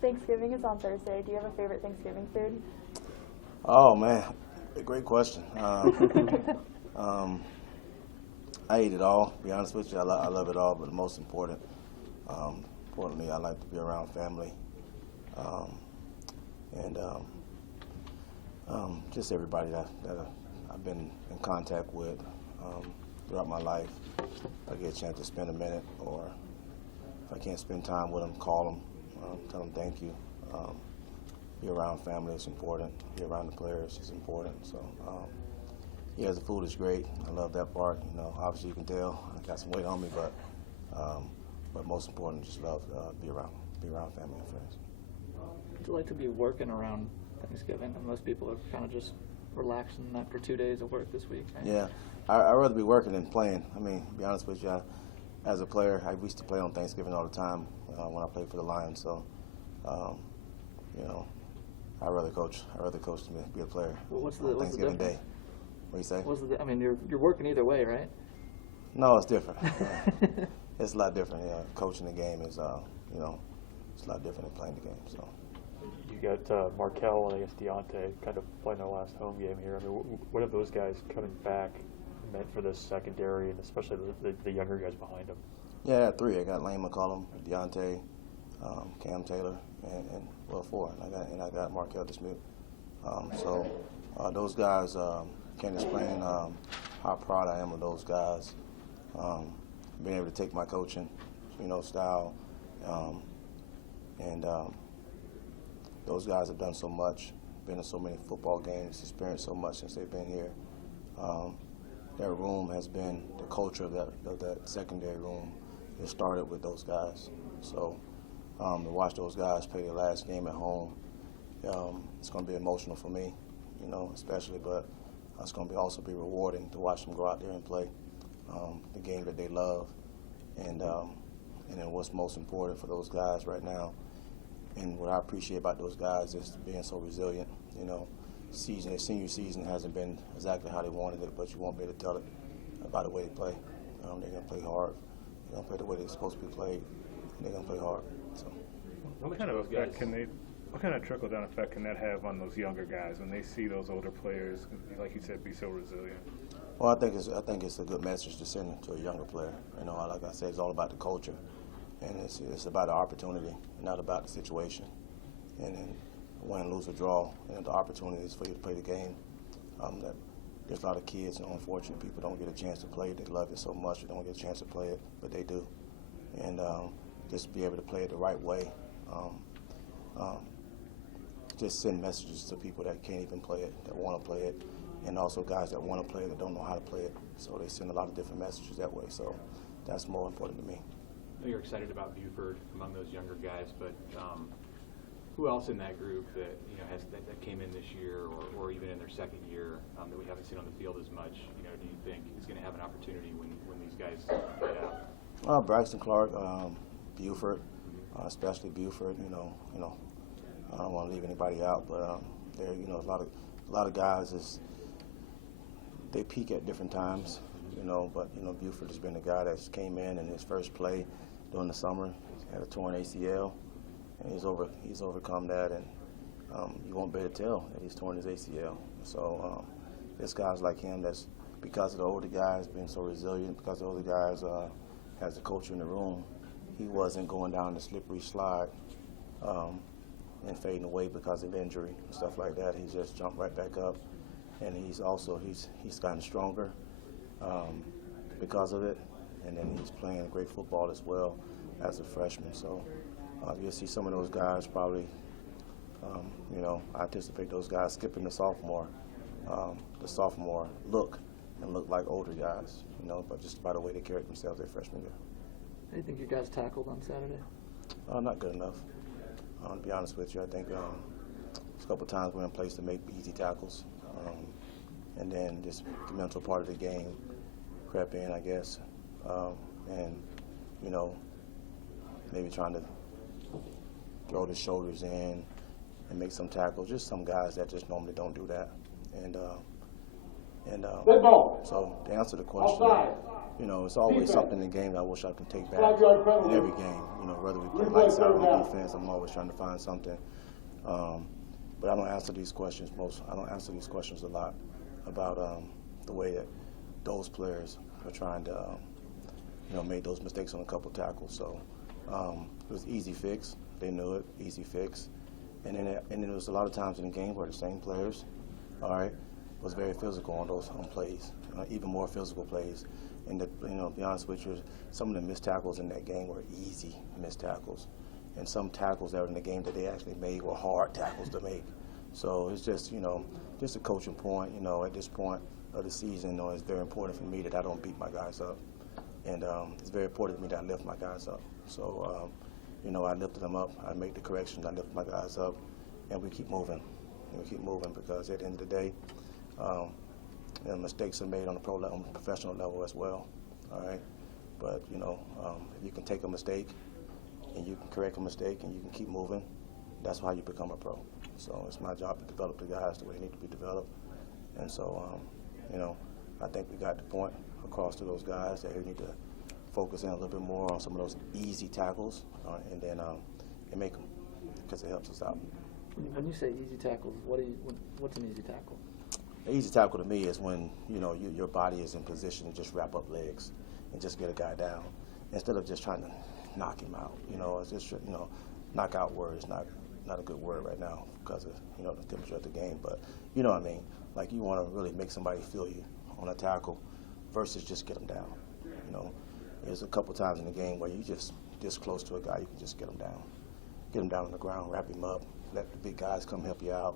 Thanksgiving is on Thursday. Do you have a favorite Thanksgiving food? Oh man, great question. I eat it all. To be honest with you, I love it all. But the most importantly, I like to be around family, and just everybody that I've been in contact with throughout my life. If I get a chance to spend a minute, or if I can't spend time with them, call them, tell them thank you. Be around family is important. Be around the players is important. So, yeah, the food is great. I love that part. You know, obviously you can tell I got some weight on me, but most important, just love be around family and friends. Would you like to be working around Thanksgiving? And most people are kind of just relaxing after 2 days of work this week. Right? Yeah, I'd rather be working than playing. I mean, to be honest with you, as a player, I used to play on Thanksgiving all the time when I played for the Lions. So, you know, I'd rather coach than be a player. Well, what's the Thanksgiving difference? Day? What do you say? I mean, you're working either way, right? No, it's different. It's a lot different. Yeah, coaching the game is, you know, it's a lot different than playing the game. So. You got Markel and I guess Deontay kind of playing their last home game here. I mean, what have those guys coming back meant for this secondary, and especially the younger guys behind them? Yeah, I got three. I got Lane McCollum, Deontay, Cam Taylor, and four. And I got Markel Dismute. So those guys can't explain how proud I am of those guys. Being able to take my coaching, you know, style, and those guys have done so much, been in so many football games, experienced so much since they've been here. Their room has been the culture of that secondary room. It started with those guys. So to watch those guys play their last game at home, it's going to be emotional for me, you know, especially. But it's going to also be rewarding to watch them go out there and play the game that they love. And then what's most important for those guys right now, and what I appreciate about those guys is being so resilient. You know, their senior season hasn't been exactly how they wanted it, but you won't be able to tell it by the way they play. They're going to play hard. They're going to play the way they're supposed to be played, and they're going to play hard. So, what kind of trickle down effect can that have on those younger guys when they see those older players, like you said, be so resilient? Well, I think it's a good message to send to a younger player. You know, like I said, it's all about the culture, and it's about the opportunity, not about the situation. And then win, lose, or draw, and the opportunity is for you to play the game. That there's a lot of kids and unfortunate people don't get a chance to play. They love it so much they don't get a chance to play it, but they do. And just be able to play it the right way. Just send messages to people that can't even play it, that want to play it, and also guys that want to play it that don't know how to play it. So they send a lot of different messages that way. So that's more important to me. I know you're excited about Buford among those younger guys, but who else in that group that that came in this year, or even in their second year that we haven't seen on the field as much? You know, do you think is going to have an opportunity when these guys get out? Braxton Clark, Buford, especially Buford. You know, I don't want to leave anybody out, but there, you know, a lot of guys they peak at different times. You know, but you know, Buford has been the guy that came in his first play during the summer. He had a torn ACL, and he's overcome that, and you won't be able to tell that he's torn his ACL. So it's guys like him that's, because of the older guys being so resilient, because the older guys has the culture in the room, he wasn't going down the slippery slide and fading away because of injury and stuff like that. He just jumped right back up, and he's gotten stronger because of it, and then he's playing great football as well as a freshman. So you'll see some of those guys probably, you know, I anticipate those guys skipping the sophomore look and look like older guys, you know, but just by the way they carried themselves their freshman year. How do you think your guys tackled on Saturday? Not good enough. To be honest with you, I think a couple times we're in place to make easy tackles, and then just the mental part of the game crept in, I guess, and you know, maybe trying to throw the shoulders in and make some tackles. Just some guys that just normally don't do that, and so to answer the question, you know, it's always something in the game that I wish I could take back in every game. whether we play lights out on defense, I'm always trying to find something. But I don't answer these questions a lot about the way that those players are trying to, make those mistakes on a couple tackles. So it was easy fix. They knew it, easy fix. And then there was a lot of times in the game where the same players, was very physical on those plays, even more physical plays. And to be honest with you, some of the missed tackles in that game were easy missed tackles. And some tackles that were in the game that they actually made were hard tackles to make. So it's just, just a coaching point. At this point of the season, it's very important for me that I don't beat my guys up. And it's very important to me that I lift my guys up. So, I lifted them up. I make the corrections. I lift my guys up. And we keep moving. Because at the end of the day, mistakes are made on the professional level as well. All right. But, if you can take a mistake and you can correct a mistake and you can keep moving, that's how you become a pro. So it's my job to develop the guys the way they need to be developed. And so, I think we got the point across to those guys that they need to focus in a little bit more on some of those easy tackles and then and make them, because it helps us out. When you say easy tackles, what's an easy tackle? An easy tackle to me is when, your body is in position to just wrap up legs and just get a guy down instead of just trying to knock him out. It's just, knockout word is not a good word right now because of, the temperature of the game. But you know what I mean? Like you want to really make somebody feel you on a tackle versus just get them down. There's a couple times in the game where you just this close to a guy, you can just get him down. Get him down on the ground, wrap him up, let the big guys come help you out.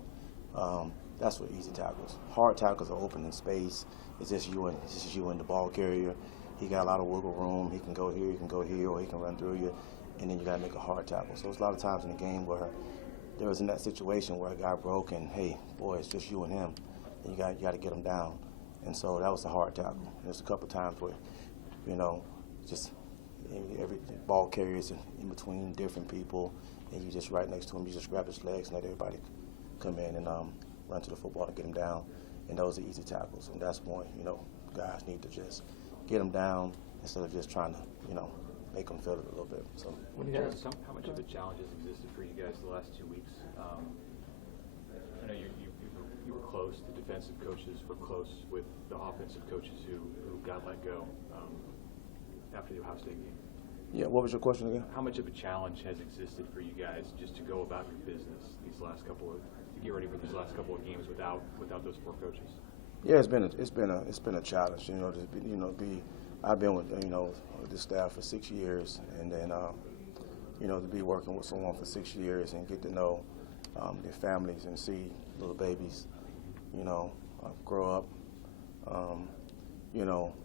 That's what easy tackles. Hard tackles are open in space. It's just you and the ball carrier. He got a lot of wiggle room. He can go here, or he can run through you, and then you got to make a hard tackle. So there's a lot of times in the game where there was in that situation where a guy broke, and hey, boy, it's just you and him, and you got to get him down. And so that was a hard tackle. There's a couple times where, just every ball carriers in between different people, and you just right next to him, you just grab his legs and let everybody come in and run to the football to get him down. And those are easy tackles. And that's when, guys need to just get them down instead of just trying to, make them feel it a little bit. So, how much of a challenge has existed for you guys the last 2 weeks? I know you were close. The defensive coaches were close with the offensive coaches who got let go after the Ohio State game. Yeah, what was your question again? How much of a challenge has existed for you guys just to go about your business to get ready for these last couple of games without those 4 coaches? Yeah, it's been a challenge. I've been with this staff for 6 years, and then to be working with someone for 6 years and get to know their families and see little babies, grow up.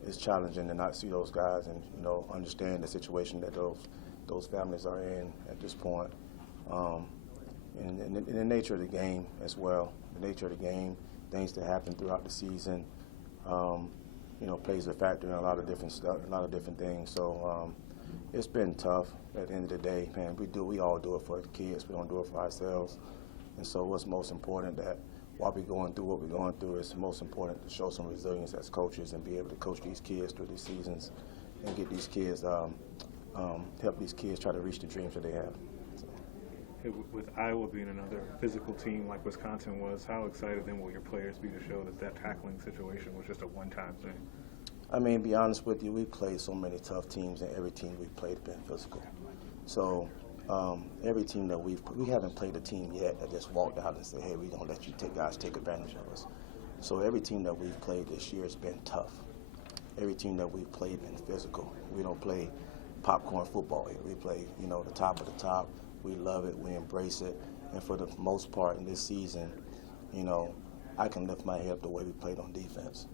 It's challenging to not see those guys and understand the situation that those families are in at this point. And the nature of the game as well. The nature of the game, things that happen throughout the season, plays a factor in a lot of different stuff, a lot of different things. So it's been tough. At the end of the day, man, we all do it for the kids. We don't do it for ourselves. And so what's most important that while we're going through what we're going through, it's most important to show some resilience as coaches and be able to coach these kids through these seasons and get these kids, help these kids try to reach the dreams that they have. So. Hey, with Iowa being another physical team like Wisconsin was, how excited then will your players be to show that tackling situation was just a one-time thing? I mean, to be honest with you, we've played so many tough teams, and every team we've played has been physical. So every team that we haven't played a team yet that just walked out and said, hey, we're going to let you guys take advantage of us. So every team that we've played this year has been tough. Every team that we've played has been physical. We don't play popcorn football here. We play, the top of the top. We love it. We embrace it. And for the most part in this season, I can lift my head up the way we played on defense.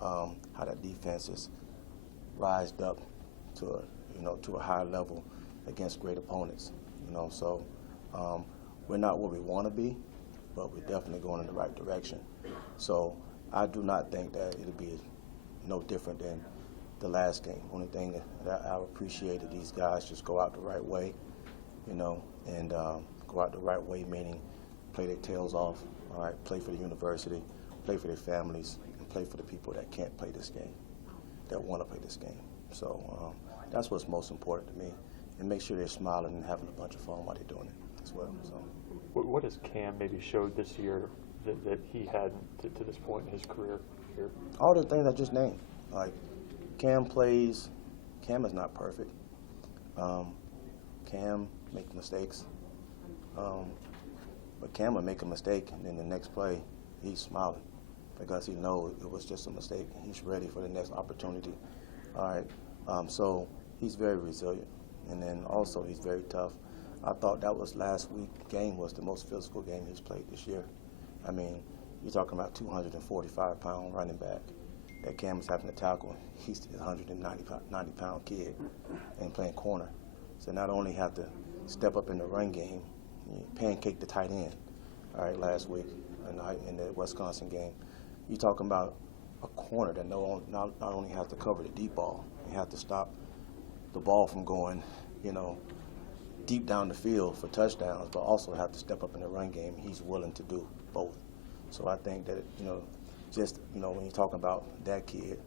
How that defense has rised up to a high level against great opponents. So we're not where we want to be, but we're definitely going in the right direction. So I do not think that it'll be no different than the last game. Only thing that I appreciate that these guys just go out the right way, and go out the right way, meaning play their tails off, all right, play for the university, play for their families, and play for the people that can't play this game, that want to play this game. So that's what's most important to me. and make sure they're smiling and having a bunch of fun while they're doing it as well. So. What has Cam maybe showed this year that he hadn't to this point in his career here? All the things I just named. Like, Cam plays. Cam is not perfect. Cam makes mistakes. But Cam will make a mistake, and then the next play, he's smiling because he knows it was just a mistake. He's ready for the next opportunity. All right. So he's very resilient, and then also he's very tough. I thought that was last week's game was the most physical game he's played this year. I mean, you're talking about 245-pound running back that Cam was having to tackle. He's a 190-pound kid and playing corner. So not only have to step up in the run game, pancake the tight end, all right, last week in the Wisconsin game. You're talking about a corner that not only has to cover the deep ball, you have to stop the ball from going, deep down the field for touchdowns, but also have to step up in the run game. He's willing to do both. So I think that, when you're talking about that kid,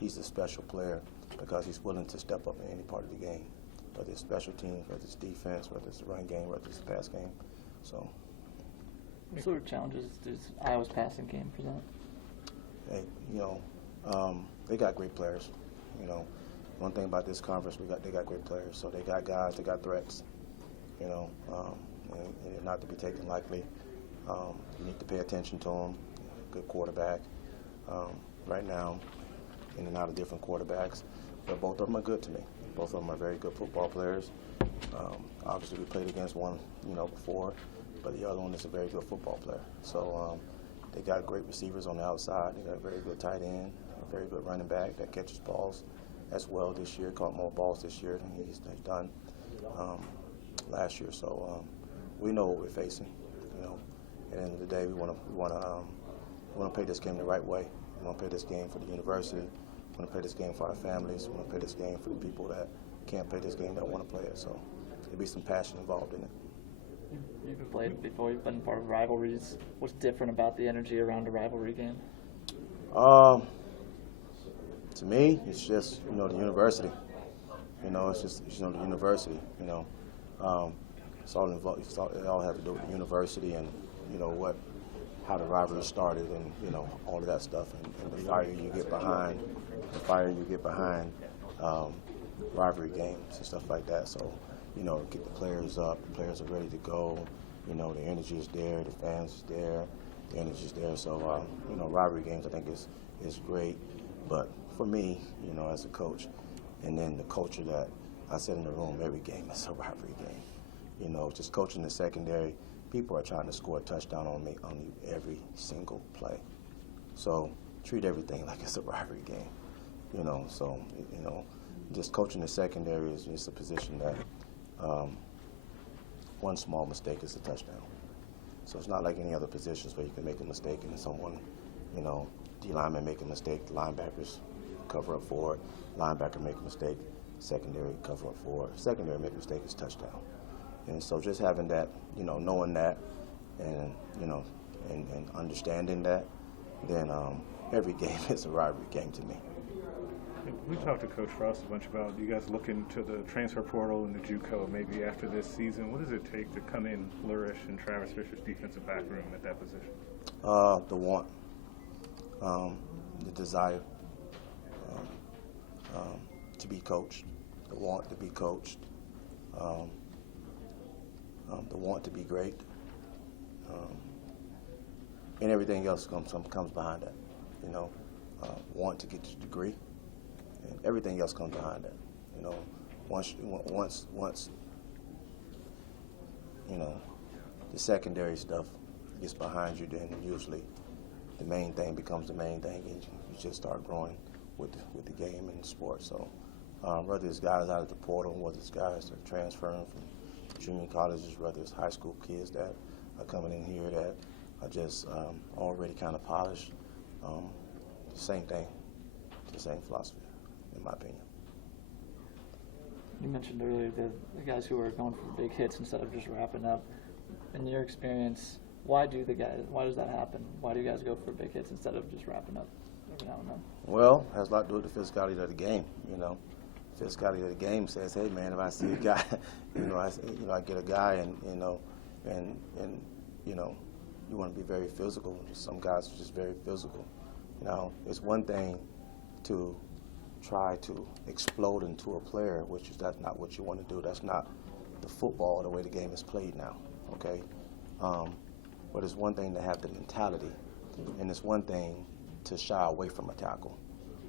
he's a special player because he's willing to step up in any part of the game, whether it's special teams, whether it's defense, whether it's the run game, whether it's the pass game. So. What sort of challenges does Iowa's passing game present? Hey, they got great players. One thing about this conference, they got great players. So they got guys, they got threats. And they're not to be taken lightly. You need to pay attention to them. Good quarterback. Right now, in and out of different quarterbacks, but both of them are good to me. Both of them are very good football players. Obviously, we played against one, before, but the other one is a very good football player. So they got great receivers on the outside. They got a very good tight end, a very good running back that catches balls as well this year. Caught more balls this year than he's done last year. So we know what we're facing. At the end of the day, we want to play this game the right way. We want to play this game for the university. We want to play this game for our families. We want to play this game for the people that can't play this game that want to play it. So there'll be some passion involved in it. You've played before. You've been part of rivalries. What's different about the energy around a rivalry game? To me, it's just the university. It's just the university. It's all involved. It all has to do with the university and how the rivalry started and all of that stuff and the fire you get behind rivalry games and stuff like that. So get the players up. The players are ready to go. The energy is there. The fans is there. The energy is there. So rivalry games I think is great. But for me, as a coach, and then the culture that I set in the room, every game is a rivalry game. Just coaching the secondary, people are trying to score a touchdown on me every single play. So treat everything like it's a rivalry game. So just coaching the secondary is just a position that one small mistake is a touchdown. So it's not like any other positions where you can make a mistake and someone, D lineman make a mistake, the linebackers cover up for it, linebacker make a mistake, secondary cover up for it, secondary make a mistake, it's touchdown. And so just having that, knowing that and, and understanding that, then every game is a rivalry game to me. We talked to Coach Frost a bunch about you guys looking to the transfer portal and the JUCO maybe after this season. What does it take to come in, flourish in Travis Fisher's defensive back room at that position? The want, the desire to be coached, the want to be coached, the want to be great, and everything else comes behind that. Want to get your degree, and everything else comes behind that. Once the secondary stuff gets behind you, then usually the main thing becomes the main thing, and you just start growing with the game and the sport. So whether it's guys out of the portal, whether it's guys that are transferring from junior colleges, whether it's high school kids that are coming in here that are just already kind of polished, the same thing, the same philosophy, in my opinion. You mentioned earlier the guys who are going for big hits instead of just wrapping up. In your experience, why does that happen? Why do you guys go for big hits instead of just wrapping up every now and then? Well, it has a lot to do with the physicality of the game, physicality of the game says, hey man, if I see a guy, I get a guy, and you want to be very physical. Some guys are just very physical. It's one thing to try to explode into a player, that's not what you want to do. That's not the football, the way the game is played now, okay? But it's one thing to have the mentality, and it's one thing to shy away from a tackle,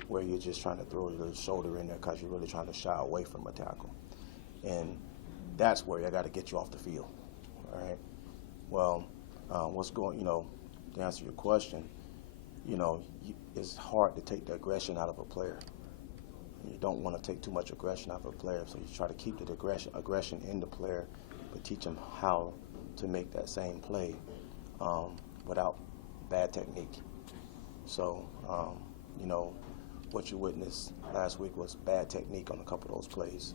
where you're just trying to throw your shoulder in there because you're really trying to shy away from a tackle. And that's where I got to get you off the field, all right? Well, to answer your question, it's hard to take the aggression out of a player. You don't want to take too much aggression out of a player, so you try to keep the aggression in the player, but teach them how to make that same play without bad technique. So, what you witnessed last week was bad technique on a couple of those plays,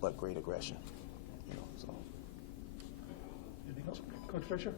but great aggression. So. Anything else? Coach Fisher?